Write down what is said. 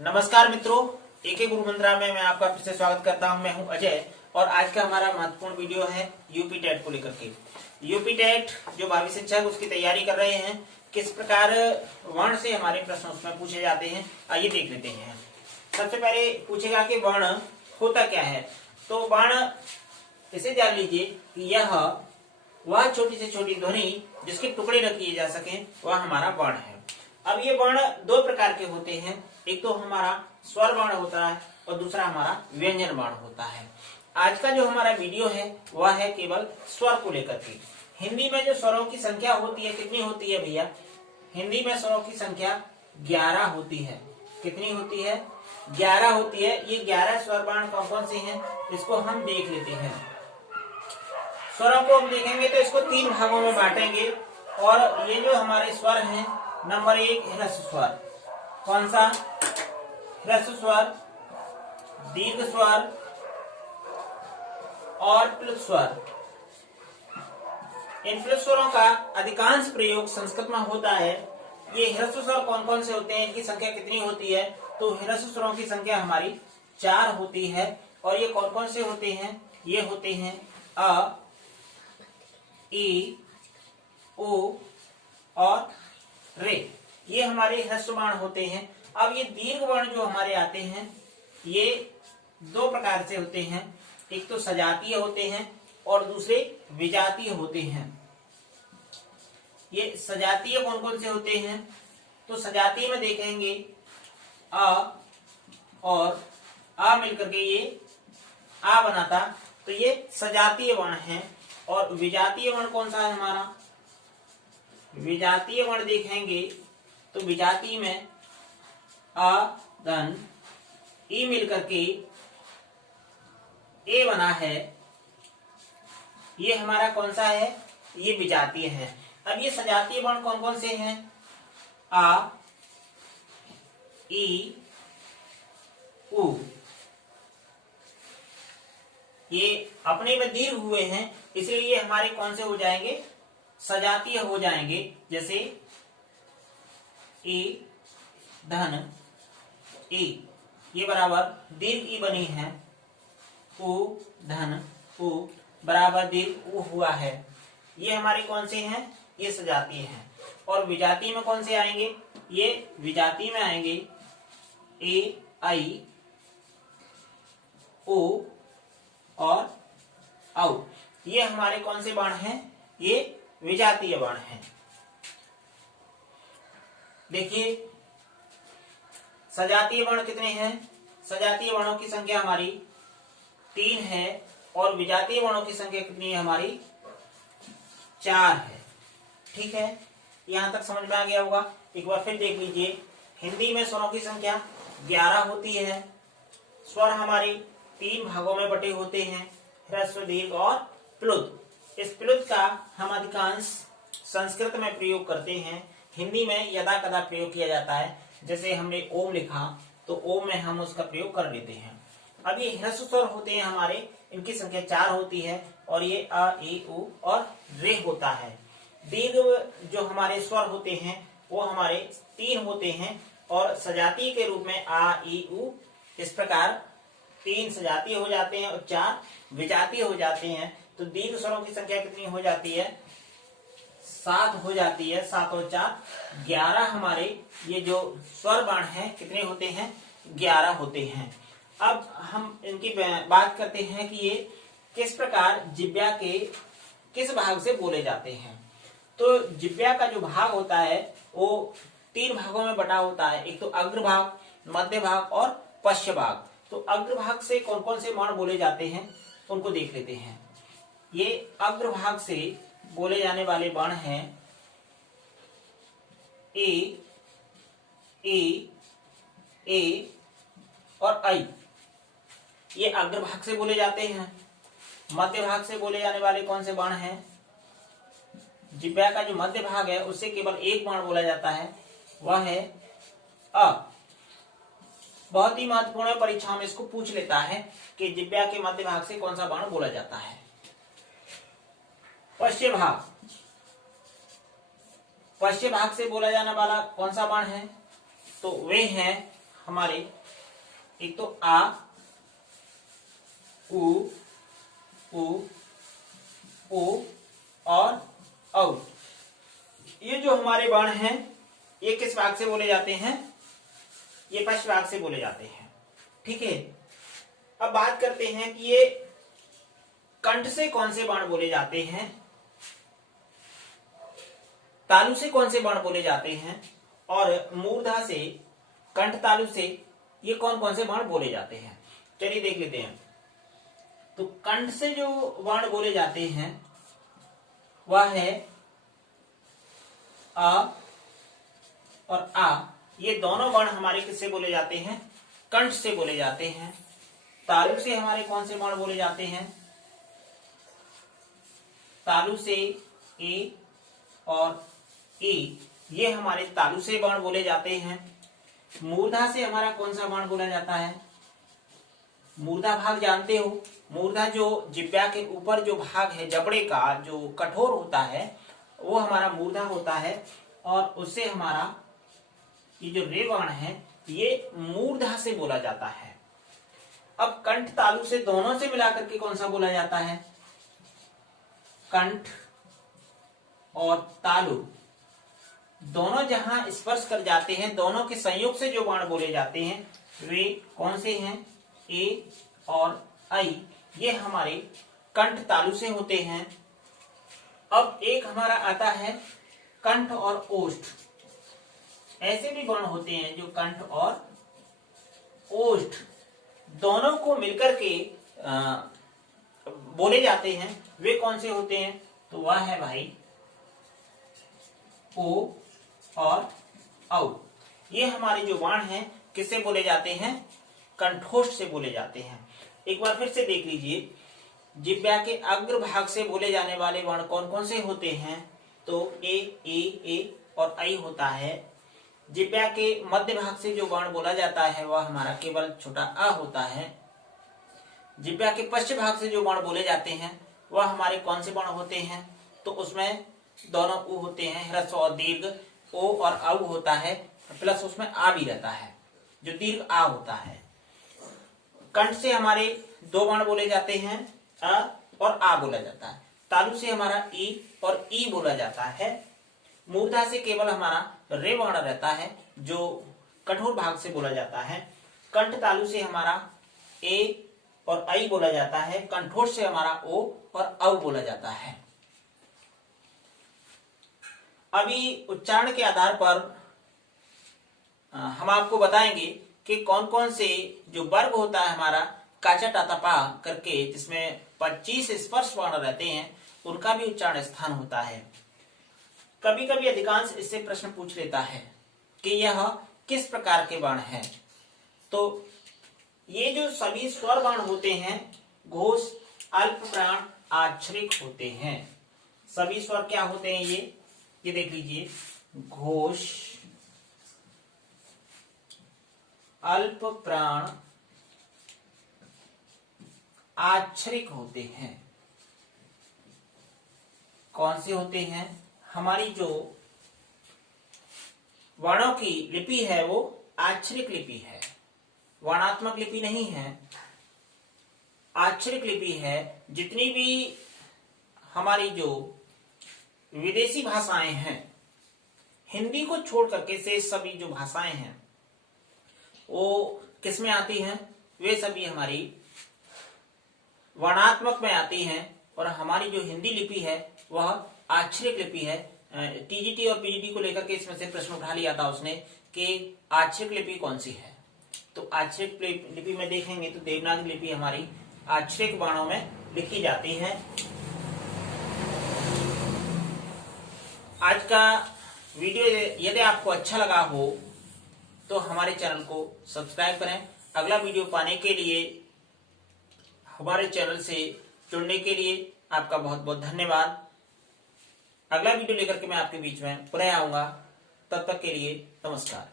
नमस्कार मित्रों, एक गुरु मंत्रा में मैं आपका फिर से स्वागत करता हूं। मैं हूं अजय और आज का हमारा महत्वपूर्ण वीडियो है यूपी टेट को लेकर के। यूपी टेट जो भावी शिक्षक उसकी तैयारी कर रहे हैं, किस प्रकार वर्ण से हमारे प्रश्न उसमें पूछे जाते हैं, आइए देख लेते हैं। सबसे पहले पूछेगा कि वर्ण होता क्या है। तो वर्ण इसे जान लीजिए कि यह वह छोटी से छोटी ध्वनि जिसके टुकड़े न किए जा सके वह हमारा वर्ण है। अब ये वर्ण दो प्रकार के होते हैं, एक तो हमारा स्वर वर्ण होता है और दूसरा हमारा व्यंजन वर्ण होता है। आज का जो हमारा वीडियो है वह है केवल स्वर को लेकर के। हिंदी में जो स्वरों की संख्या होती है कितनी होती है भैया? हिंदी में स्वरों की संख्या 11 होती है। कितनी होती है? 11 होती है। ये 11 स्वर वर्ण कौन कौन से हैं इसको हम देख लेते हैं। स्वरों को हम देखेंगे तो इसको 3 भागों में बांटेंगे और ये जो हमारे स्वर हैं, नंबर 1 ह्रस्व स्वर। कौन सा? ह्रस्व स्वर, दीर्घ स्वर और प्लुत स्वर। इन प्लुत स्वरों का अधिकांश प्रयोग संस्कृत में होता है। ये ह्रस्व स्वर कौन कौन से होते हैं, इनकी संख्या कितनी होती है? तो ह्रस्व स्वरों की संख्या हमारी 4 होती है। और ये कौन कौन से होते हैं? ये होते हैं अ, ई, उ और रे। ये हमारे ह्रस्व वर्ण होते हैं। अब ये दीर्घ वर्ण जो हमारे आते हैं ये 2 प्रकार से होते हैं, एक तो सजातीय होते हैं और दूसरे विजातीय होते हैं। ये सजातीय कौन कौन से होते हैं? तो सजातीय में देखेंगे अ और आ मिलकर के ये आ बनाता, तो ये सजातीय वर्ण है। और विजातीय वर्ण कौन सा है हमारा? विजातीय वर्ण देखेंगे तो विजातीय में अ धन ई मिलकर के ए बना है। ये हमारा कौन सा है? ये विजातीय है। अब ये सजातीय वर्ण कौन कौन से हैं? आ, ई, उ। ये अपने में दीर्घ हुए हैं इसलिए ये हमारे कौन से हो जाएंगे? सजातीय हो जाएंगे। जैसे ई धन ई, ये बराबर दीर्घ ई बनी है। उ धन उ बराबर दीर्घ उ हुआ है। ये हमारे कौन से हैं? ये सजातीय हैं। और विजातीय में कौन से आएंगे? ये विजातीय में आएंगे ए, आई, ओ और औ। ये हमारे कौन से वर्ण हैं? ये विजातीय वर्ण हैं। देखिए सजातीय वर्ण कितने हैं? सजातीय वर्णों की संख्या हमारी 3 है और विजातीय वर्णों की संख्या कितनी है हमारी? 4 है। ठीक है, यहां तक समझ में आ गया होगा। एक बार फिर देख लीजिए। हिंदी में स्वरों की संख्या 11 होती है। स्वर हमारी 3 भागों में बटे होते हैं, ह्रस्व, दीर्घ और प्लुत। इस प्लुत का हम अधिकांश संस्कृत में प्रयोग करते हैं। हिंदी में यदा कदा प्रयोग किया जाता है। जैसे हमने ओम लिखा तो ओम में हम उसका प्रयोग कर लेते हैं। अब ये ह्रस्व स्वर होते हैं हमारे, इनकी संख्या 4 होती है और ये अ, ई, उ और रे होता है। दीर्घ जो हमारे स्वर होते हैं वो हमारे 3 होते हैं और सजातीय के रूप में आ, ई, उ। इस प्रकार 3 सजातीय हो जाते हैं और 4 विजातीय हो जाते हैं। तो दीर्घ स्वरों की संख्या कितनी हो जाती है? 7 हो जाती है। 7 और 4 11 हमारे ये जो स्वर वर्ण हैं कितने होते हैं? 11 होते हैं। अब हम इनकी बात करते हैं कि ये किस प्रकार जिह्वा के किस भाग से बोले जाते हैं। तो जिह्वा का जो भाग होता है वो 3 भागों में बटा होता है, एक तो अग्रभाग, मध्य भाग और पश्च भाग। तो अग्रभाग से कौन कौन से वर्ण बोले जाते हैं उनको देख लेते हैं। ये अग्रभाग से बोले जाने वाले वर्ण हैं ए, ए और आई। ये अग्रभाग से बोले जाते हैं। मध्य भाग से बोले जाने वाले कौन से वर्ण हैं? जिह्वा का जो मध्य भाग है उससे केवल एक वर्ण बोला जाता है, वह है अ। बहुत ही महत्वपूर्ण परीक्षा में इसको पूछ लेता है कि जिह्वा के मध्य भाग से कौन सा वर्ण बोला जाता है। पश्चिम भाग, पश्चिम भाग से बोला जाने वाला कौन सा वर्ण है? तो वे हैं हमारे एक तो आ, उ, ओ और औ। ये जो हमारे वर्ण हैं ये किस भाग से बोले जाते हैं? ये पश्च भाग से बोले जाते हैं। ठीक है, अब बात करते हैं कि ये कंठ से कौन से वर्ण बोले जाते हैं, तालु से कौन से वर्ण बोले जाते हैं, और मूर्धा से, कंठ तालु से ये कौन कौन से वर्ण बोले जाते हैं। चलिए देख लेते हैं। तो कंठ से जो वर्ण बोले जाते हैं वह है अ और आ। ये दोनों वर्ण हमारे किससे बोले जाते हैं? कंठ से बोले जाते हैं। तालु से हमारे कौन से वर्ण बोले जाते हैं? तालु से ए और ए, ये हमारे तालु से वर्ण बोले जाते हैं। मूर्धा से हमारा कौन सा वर्ण बोला जाता है? मूर्धा भाग जानते हो, मूर्धा जो जिब्या के ऊपर जो भाग है जबड़े का, जो कठोर होता है, वो हमारा मूर्धा होता है। और उससे हमारा ये जो रे वर्ण है ये मूर्धा से बोला जाता है। अब कंठ तालु से दोनों से मिलाकर के कौन सा बोला जाता है? कंठ और तालु दोनों जहां स्पर्श कर जाते हैं, दोनों के संयोग से जो वर्ण बोले जाते हैं वे कौन से हैं? ए और आई, ये हमारे कंठ तालु से होते हैं। अब एक हमारा आता है कंठ और ओष्ठ। ऐसे भी वर्ण होते हैं जो कंठ और ओष्ठ दोनों को मिलकर के बोले जाते हैं। वे कौन से होते हैं? तो वह है भाई ओ और औ। ये हमारे जो वर्ण हैं किससे बोले जाते हैं? कंठोष्ठ से बोले जाते हैं। एक बार फिर से देख लीजिए, जिह्वा के अग्र भाग से बोले जाने वाले वर्ण कौन कौन से होते हैं? तो ए और आई होता है। जिह्वा के मध्य भाग से जो वर्ण बोला जाता है वह हमारा केवल छोटा अ होता है। जिह्वा के पश्च भाग से जो वर्ण बोले जाते हैं वह हमारे कौन से वर्ण होते हैं? तो उसमें दोनों उ होते हैं, ह्रस्व और दीर्घ, ओ और औ होता है, प्लस उसमें आ भी रहता है जो दीर्घ आ होता है। कंठ से हमारे दो वर्ण बोले जाते हैं, अ और आ बोला जाता है। तालु से हमारा ई और ई बोला जाता है। मूर्धा से केवल हमारा रे वर्ण रहता है जो कठोर भाग से बोला जाता है। कंठ तालु से हमारा ए और आई बोला जाता है। कंठोष्ठ से हमारा ओ और औ बोला जाता है। अभी उच्चारण के आधार पर हम आपको बताएंगे कि कौन कौन से जो वर्ग होता है हमारा काचा टाटा पा करके, जिसमें 25 स्पर्श वर्ण रहते हैं, उनका भी उच्चारण स्थान होता है। कभी कभी अधिकांश इससे प्रश्न पूछ लेता है कि यह किस प्रकार के वर्ण हैं। तो ये जो सभी स्वर वर्ण होते हैं घोष, अल्प प्राण, आक्षरिक होते हैं। सभी स्वर क्या होते हैं? ये देख लीजिए, घोष, अल्प प्राण, आक्षरिक होते हैं। कौन से होते हैं? हमारी जो वर्णों की लिपि है वो आक्षरिक लिपि है, वर्णात्मक लिपि नहीं है, आक्षरिक लिपि है। जितनी भी हमारी जो विदेशी भाषाएं हैं, हिंदी को छोड़ करके से सभी जो भाषाएं हैं वो किस में आती हैं? वे सभी हमारी वर्णात्मक में आती हैं। और हमारी जो हिंदी लिपि है वह आक्षरिक लिपि है। टीजीटी और पीजीटी को लेकर के इसमें से प्रश्न उठा लिया था उसने कि आक्षरिक लिपि कौन सी है। तो आक्षरिक लिपि में देखेंगे तो देवनागरी लिपि हमारी आक्षरिक वर्णों में लिखी जाती है। आज का वीडियो यदि आपको अच्छा लगा हो तो हमारे चैनल को सब्सक्राइब करें। अगला वीडियो पाने के लिए, हमारे चैनल से जुड़ने के लिए आपका बहुत बहुत धन्यवाद। अगला वीडियो लेकर के मैं आपके बीच में पुनः आऊंगा। तब तक के लिए नमस्कार।